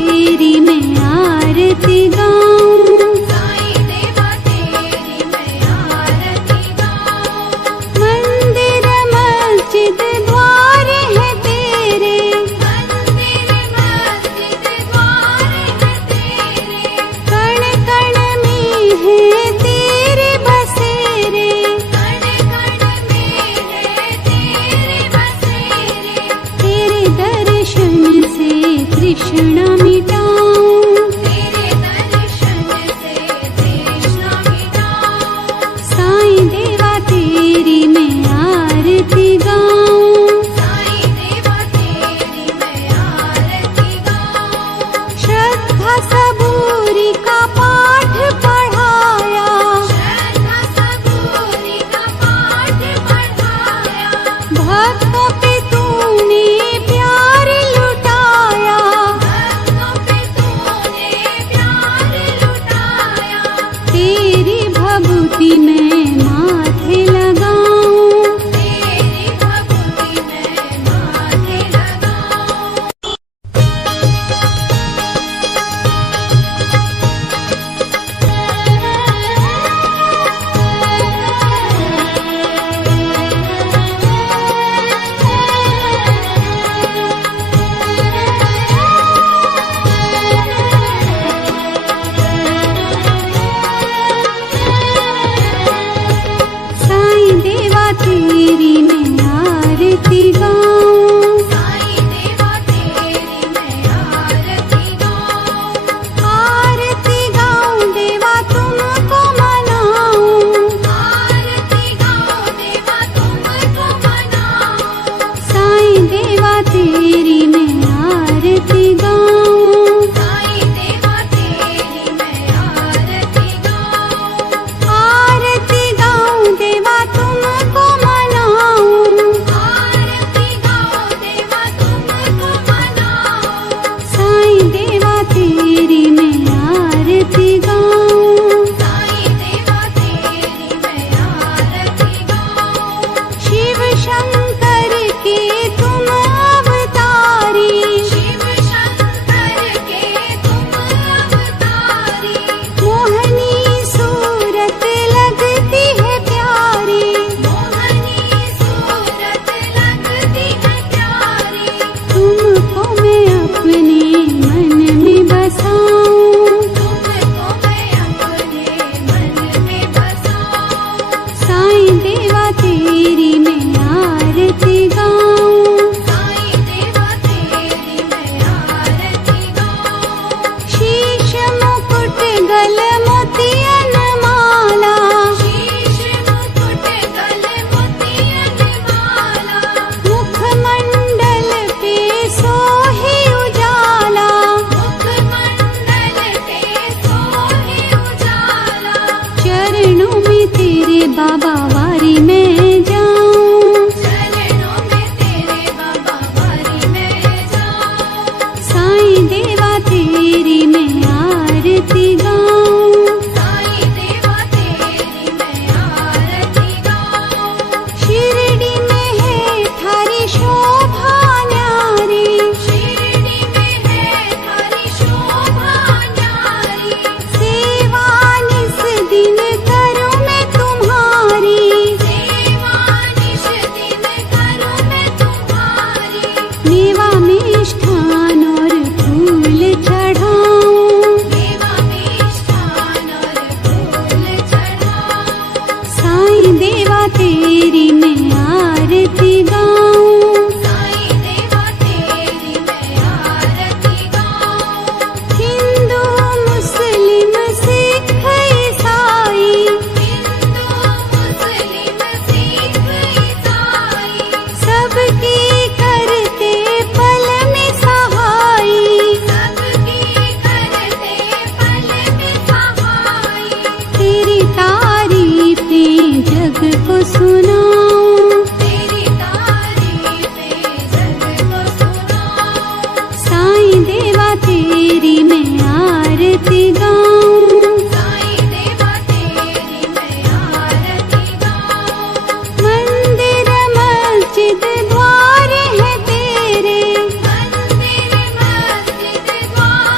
तेरी मैं आरती गाऊं, साईं देवा तेरी मैं आरती गाऊं। मंदिर मस्जिद द्वार है तेरे, मंदिर मस्जिद द्वार है तेरे, कण कण में है तेरे बसेरे, कण कण में है तेरे बसेरे। तेरे दर्शन से तृष्णा मिटाऊं, तेरे दर्शन से तृष्णा मिटाऊं। साईं देवा तेरी मैं आरती गाऊं, साईं देवा तेरी मैं आरती गाऊं। श्रद्धा सबूरी का पाठ पढ़ाया, श्रद्धा सबूरी का पाठ पढ़ाया, भक्तों पे तूने प्यार लुटाया, भक्तों पे तूने प्यार लुटाया। तेरी भभूति मैं माथे लगाऊं, तेरी भक्ति मैं माथे लगाऊं। साईं देवा तेरी मैं आरती गाऊं, साईं देवा तेरी मैं आरती गाऊं। आरती गाऊं देवा तुमको मनाऊं, आरती गाऊं देवा तुमको मनाऊं। साईं देवा तेरी मैं आरती गाऊं, साईं देवा तेरी मैं आरती गाऊं। आरती गाऊं देवा तुमको मनाऊं, आरती गाऊं देवा तुमको मनाऊं। साईं देवा तेरी मैं आरती गाऊं, साईं देवा तेरी मैं आरती गाऊं। शिव शंकर के तुम अवतारी, शिव शंकर के तुम अवतारी, मोहनी सूरत लगती है प्यारी, मोहनी सूरत लगती है प्यारी। तुमको मैं अपने मन में बसाऊं, तुमको मैं अपने मन में बसाऊं। साईं देवा तेरी मैं आरती गाऊं, साईं देवा तेरी मैं आरती गाऊं। शीश मुकुट गल मोतियन माला, शीश मुकुट गल मोतियन माला, मुखमंडल पे सोहे उजाला, मुखमंडल पे सोहे उजाला। चरणों में तेरे बाबा वारी मैं जाऊं, चरणों में तेरे बाबा वारी मैं जाऊं। साईं देवा तेरी मैं आरती गाऊं, साईं देवा तेरी मैं आरती गाऊं। शिरडी में है थारी शोभा न्यारी, शिरडी में है थारी शोभा न्यारी, सेवा निस दिन करूं मैं तुम्हारी, सेवा निश दिन करूं मैं तुम्हारी। मेवा मिष्ठान और फूल चढ़ाऊं, देवा मिष्ठान और फूल चढ़ाऊं। साईं देवा तेरी मैं आरती गाऊं, साईं देवा तेरी मैं आरती गाऊं। हिंदू मुस्लिम सिख ईसाई, हिंदू मुस्लिम सिख ईसाई, सबकी करते पल में सहाई, सबकी करते पल में सहाई। तेरी तारीफें जग को सुनाऊं, तेरी तारीफें जग को सुनाऊं। साईं देवा तेरी मैं आरती गाऊं, साईं देवा तेरी मैं आरती गाऊं। मंदिर मस्जिद द्वार है तेरे, मंदिर मस्जिद द्वार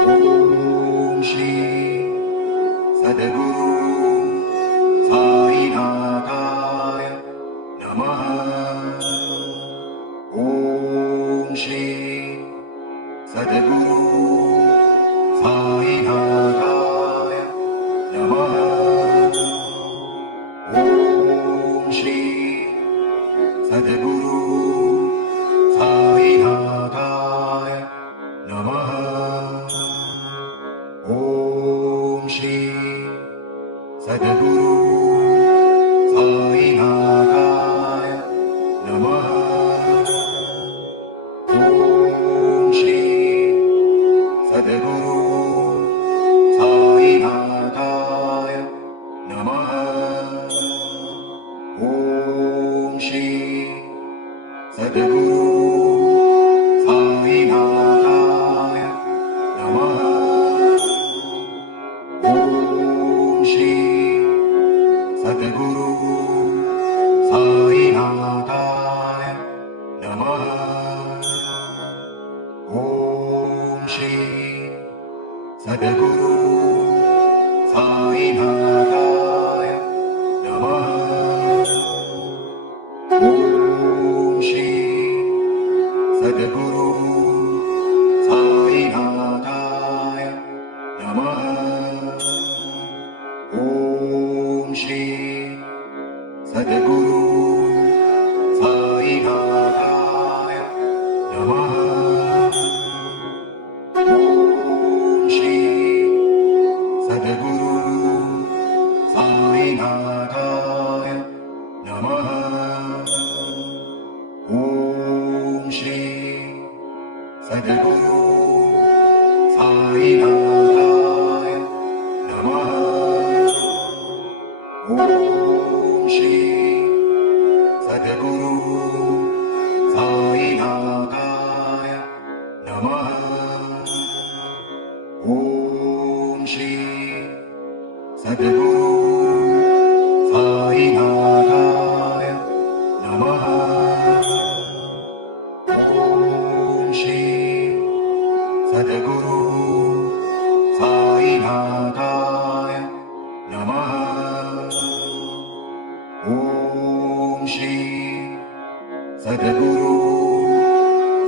ॐ श्री सद्गुरु साईनाथाय नमः। ॐ श्री सद्गुरु साईनाथाय नमः। ॐ श्री सद्गुरु साईनाथाय नमः। ॐ श्री सद्गुरु साईनाथाय नमः। ॐ श्री सद्गुरु साईनाथाय नमः। ॐ श्री सद्गुरु साईनाथाय नमः। ॐ श्री सद्गुरु साईनाथाय नमः। ॐ श्री सद्गुरु साईनाथाय नमः। ॐ श्री सद्गुरु साईनाथाय नमः। ॐ श्री सद्गुरु साईनाथाय नमः। ॐ श्री सद्गुरु साईनाथाय नमः। ॐ श्री सद्गुरु साईनाथाय नमः। ॐ श्री सद्गुरु साईनाथाय नमः। ॐ श्री सद्गुरु साईनाथाय नमः। ॐ श्री सद्गुरु साईनाथाय नमः। ॐ श्री सद्गुरु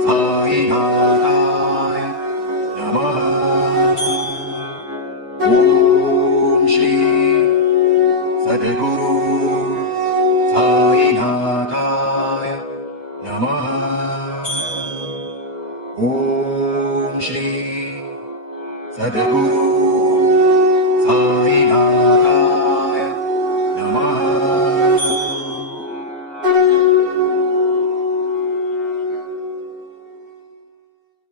साईनाथाय नमः। ॐ श्री सद्गुरु साईनाथाय नमः। ॐ श्री सद्गुरु